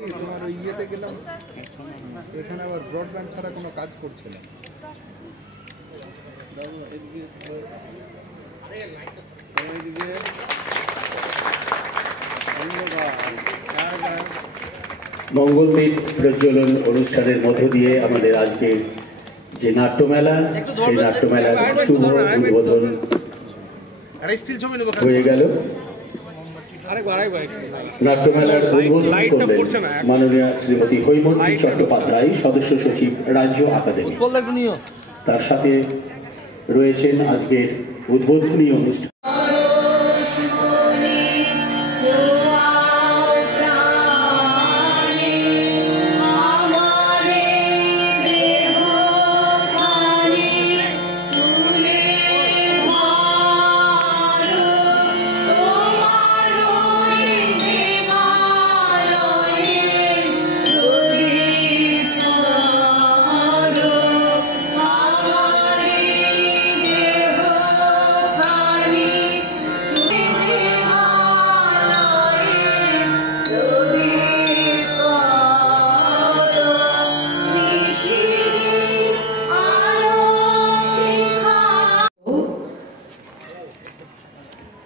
তোমার ওই ইয়েতে গেলাম, এখানে আবার ব্রডব্যান্ড ছাড়া কোনো কাজ করছে না। মঙ্গলদীপ প্রজ্বলন অনুষ্ঠানের মধ্য দিয়ে আমাদের আজকে যে নাট্যমেলা, সেই নাট্যমেলার শুভ উদ্বোধন হয়ে গেল। নাট্যমেলার উদ্বোধন করলেন মাননীয় শ্রীমতী হৈমন্তী চট্টোপাধ্যায়, সদস্য সচিব রাজ্য আকাদেমি। তার সাথে রয়েছেন আজকের উদ্বোধনী অনুষ্ঠান।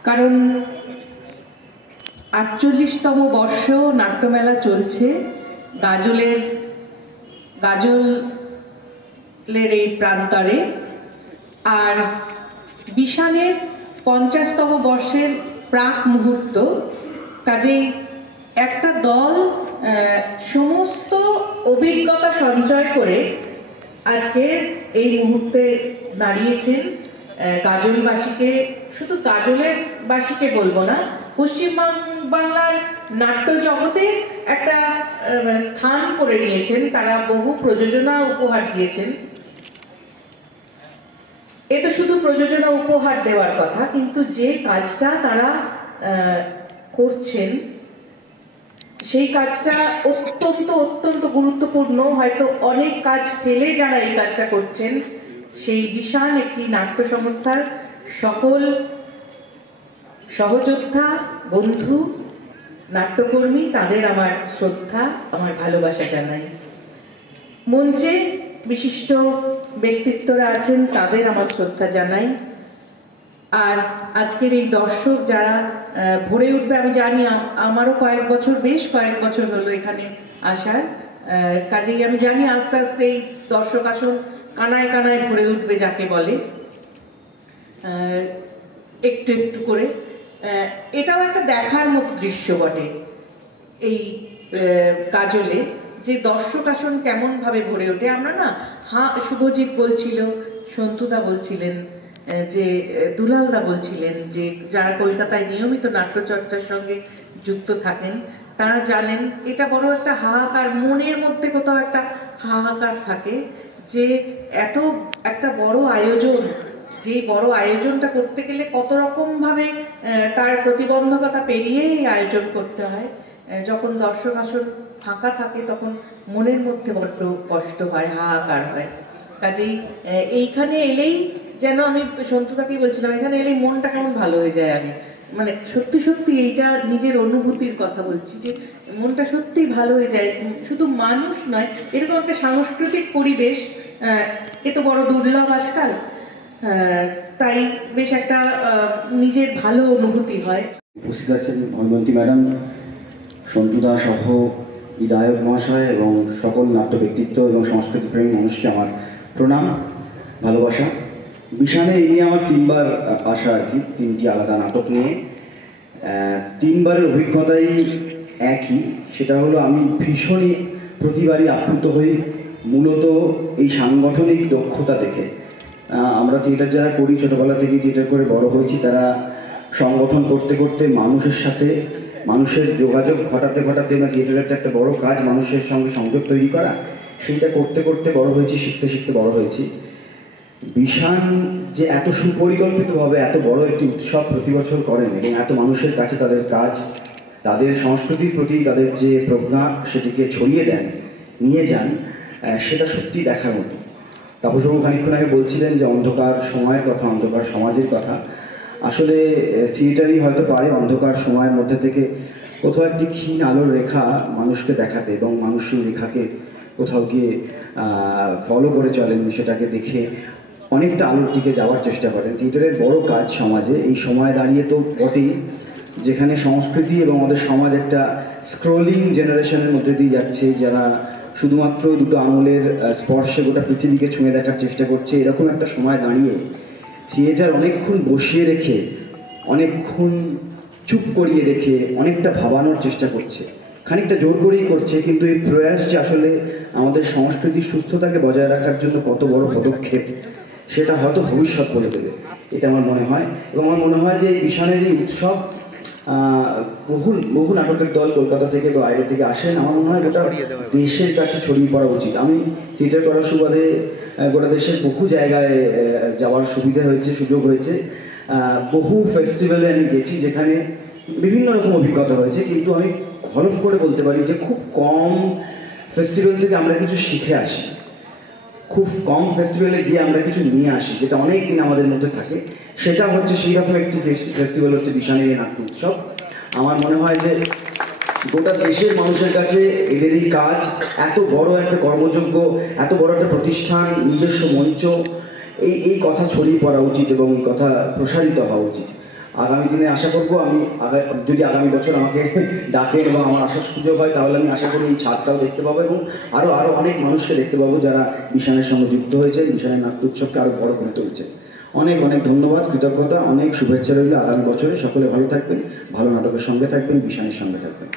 কারণ ৪৮তম বর্ষ নাট্যমেলা চলছে গাজলের এই প্রান্তরে, আর বিশানের ৫০তম বর্ষের প্রাক মুহূর্ত। কাজেই একটা দল সমস্ত অভিজ্ঞতা সঞ্চয় করে আজকে এই মুহূর্তে দাঁড়িয়েছেন। গাজলবাসীকে, শুধু গাজলের বাসীকে বলবো না, পশ্চিম বাংলার নাট্য জগতে একটা স্থান করে নিয়েছেন। তারা বহু প্রযোজনা উপহার দিয়েছেন। এ তো শুধু প্রযোজনা উপহার দেওয়ার কথা, কিন্তু যে কাজটা তারা করছেন সেই কাজটা অত্যন্ত গুরুত্বপূর্ণ। হয়তো অনেক কাজ ফেলে যারা এই কাজটা করছেন, সেই বিশাল একটি নাট্য সংস্থার সকল সহযোদ্ধা, বন্ধু, নাট্যকর্মী, তাদের আমার শ্রদ্ধা, আমার ভালোবাসা জানাই। মঞ্চে বিশিষ্ট ব্যক্তিত্বরা আছেন, তাদের আমার শ্রদ্ধা জানাই। আর আজকের এই দর্শক যারা ভরে উঠবে, আমি জানি, আমারও বেশ কয়েক বছর হলো এখানে আসার। কাজেই আমি জানি আস্তে আস্তে এই দর্শক আসন কানায় কানায় ভরে উঠবে, যাকে বলে, একটু একটু করে। এটাও একটা দেখার মতো দৃশ্য বটে এই কাজলে, যে দর্শক আসন কেমন ভাবে ভরে ওঠে। আমরা না, শুভজিৎ বলছিল, সন্তুদা বলছিলেন, যে দুলালদা বলছিলেন, যে যারা কলকাতায় নিয়মিত নাট্যচর্চার সঙ্গে যুক্ত থাকেন তারা জানেন এটা বড় একটা হাহাকার, মনের মধ্যে কোথাও একটা হাহাকার থাকে যে এত একটা বড় আয়োজন, যে বড় আয়োজনটা করতে গেলে কত রকম ভাবে তার প্রতিবন্ধকতা পেরিয়ে এই আয়োজন করতে হয়। যখন দর্শক আসন ফাঁকা থাকে তখন মনের মধ্যে বড্ড কষ্ট হয়, হাহাকার হয়। কাজেই এইখানে এলেই যেন, আমি সন্তুদাকেই বলছিলাম, এখানে এলেই মনটা কেমন ভালো হয়ে যায়। আগে মানে সত্যি এইটা নিজের অনুভূতির কথা বলছি, যে মনটা সত্যিই ভালো হয়ে যায়। শুধু মানুষ নয়, এরকম একটা সাংস্কৃতিক পরিবেশ এ তো বড় দুর্লভ আজকাল। তাই বেশ একটা নিজের ভালো অনুভূতি হয়। উপস্থিত আছেন হৈমন্তী ম্যাডাম, সন্তুদা সহ বিধায়ক মহাশয় এবং সকল নাট্য ব্যক্তিত্ব এবং সংস্কৃতি প্রেমী মানুষকে আমার প্রণাম, ভালোবাসা। বিশানে এই নিয়ে আমার ৩বার আসা আর কি, ৩টি আলাদা নাটক নিয়ে। ৩বারের অভিজ্ঞতাই একই, সেটা হলো আমি ভীষণই প্রতিবারই আপ্লুত হই মূলত এই সাংগঠনিক দক্ষতা দেখে। আমরা থিয়েটার যারা করি, ছোটোবেলা থেকে থিয়েটার করে বড় হয়েছি, তারা সংগঠন করতে করতে মানুষের সাথে মানুষের যোগাযোগ ঘটাতে না, থিয়েটারের একটা বড় কাজ মানুষের সঙ্গে সংযোগ তৈরি করা, সেইটা করতে করতে বড় হয়েছি, শিখতে বড় হয়েছি। বিশান যে এত সুপরিকল্পিতভাবে এত বড় একটি উৎসব প্রতি বছর করেন এবং এত মানুষের কাছে তাদের কাজ, তাদের সংস্কৃতির প্রতি তাদের যে প্রজ্ঞা, সেটিকে ছড়িয়ে দেন, নিয়ে যান, সেটা সত্যি দেখার মতো। তাপসবাবু খানিকক্ষণ আগে বলছিলেন যে অন্ধকার সময়ের কথা, অন্ধকার সমাজের কথা। আসলে থিয়েটারই হয়তো পারে অন্ধকার সময়ের মধ্যে থেকে কোথাও একটি ক্ষীণ আলোর রেখা মানুষকে দেখাতে এবং মানুষ সেই রেখাকে কোথাও গিয়ে ফলো করে চলেন, সেটাকে দেখে অনেকটা আলোর দিকে যাওয়ার চেষ্টা করেন। থিয়েটারের বড় কাজ সমাজে এই সময় দাঁড়িয়ে তো বটেই, যেখানে সংস্কৃতি এবং আমাদের সমাজ একটা স্ক্রোলিং জেনারেশনের মধ্যে দিয়ে যাচ্ছে, যারা শুধুমাত্র দুটো আঙুলের স্পর্শে গোটা পৃথিবীকে ছুঁয়ে দেখার চেষ্টা করছে। এরকম একটা সময় দাঁড়িয়ে থিয়েটার অনেকক্ষণ বসিয়ে রেখে, অনেকক্ষণ চুপ করিয়ে রেখে অনেকটা ভাবানোর চেষ্টা করছে, খানিকটা জোর করেই করছে, কিন্তু এই প্রয়াস যে আসলে আমাদের সংস্কৃতির সুস্থতাকে বজায় রাখার জন্য কত বড় পদক্ষেপ, সেটা হয়তো ভবিষ্যৎ বলে দেবে, এটা আমার মনে হয়। এবং আমার মনে হয় যে এই বিশানের এই উৎসব, বহু নাটকের দল কলকাতা থেকে বা বাইরে থেকে আসেন, আমার মনে হয় গোটা দেশের কাছে ছড়িয়ে পড়া উচিত। আমি থিয়েটার করার সুবাদে গোটা দেশের বহু জায়গায় যাওয়ার সুবিধা হয়েছে, সুযোগ হয়েছে। বহু ফেস্টিভ্যালে আমি গেছি যেখানে বিভিন্ন রকম অভিজ্ঞতা হয়েছে, কিন্তু আমি হলফ করে বলতে পারি যে খুব কম ফেস্টিভ্যাল থেকে আমরা কিছু শিখে আসি, খুব কম ফেস্টিভ্যালে গিয়ে আমরা কিছু নিয়ে আসি যেটা অনেক দিন আমাদের মধ্যে থাকে। সেটা হচ্ছে সেই রকম একটি ফেস্টিভ্যাল হচ্ছে বিশানের এই নাট্য উৎসব। আমার মনে হয় যে গোটা দেশের মানুষের কাছে এদের এই কাজ এত বড় একটা কর্মযোগ্য, এত বড় একটা প্রতিষ্ঠান, নিজস্ব মঞ্চ, এই কথা ছড়িয়ে পড়া উচিত এবং এই কথা প্রসারিত হওয়া উচিত। আগামী দিনে আশা করবো, আমি যদি আগামী বছর আমাকে ডাকেন এবং আমার আসার সুযোগ হয়, তাহলে আমি আশা করি এই ছাদটাও দেখতে পাবো এবং আরও অনেক মানুষকে দেখতে পাবো যারা বিশানের সঙ্গে যুক্ত হয়েছে, বিশানের নাট্য উৎসবকে আরও বড় করে তুলছে। অনেক অনেক ধন্যবাদ, কৃতজ্ঞতা, অনেক শুভেচ্ছা রইল আগামী বছরে। সকলে ভালো থাকবেন, ভালো নাটকের সঙ্গে থাকবেন, বিশানের সঙ্গে থাকবেন।